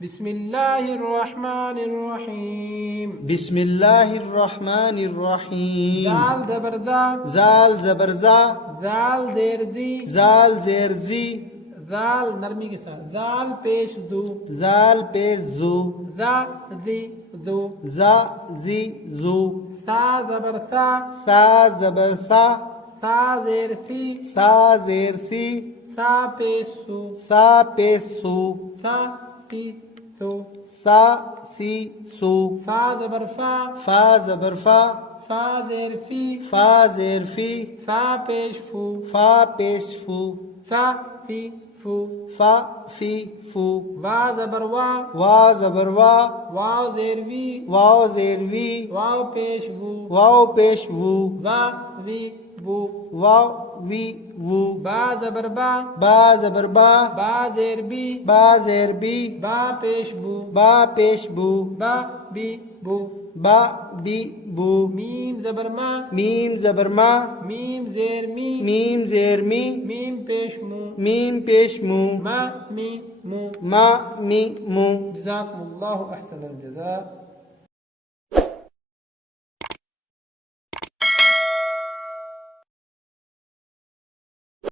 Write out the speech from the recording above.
بسم اللہ الرحمن الرحیم بسم اللہ الرحمن الرحیم زال زبردا زال زبرزا زال زیر دی زال زیر زی زال نرمی کے ساتھ زال پیش دو زال پیش زو زا زی دو زا زی زو سا زبر سا سا زبر سا سا زیر سی سا زیر سی سا پیش سو سا پیش سو سا سی سو سا سی سو فا زبر فا فا زبر فا فا زیر فی فا زیر فی فا پیش فو فا پیش فو فا فی فو فا فی فو وا زبر وا وا زبر وا واو زیر وی واو زیر وی واو پیش وو واو پیش وو وا وی وو واو وی وو با زبر با با زبر با با زیر بی با زیر بی با پیش بو با پیش بو با بی بو با بی بو میم زبر ما میم زبر ما میم زیر می میم زیر می میم پیش مو میم پیش مو ما می مو ما می مو جزاکم اللہ احسن الجزاء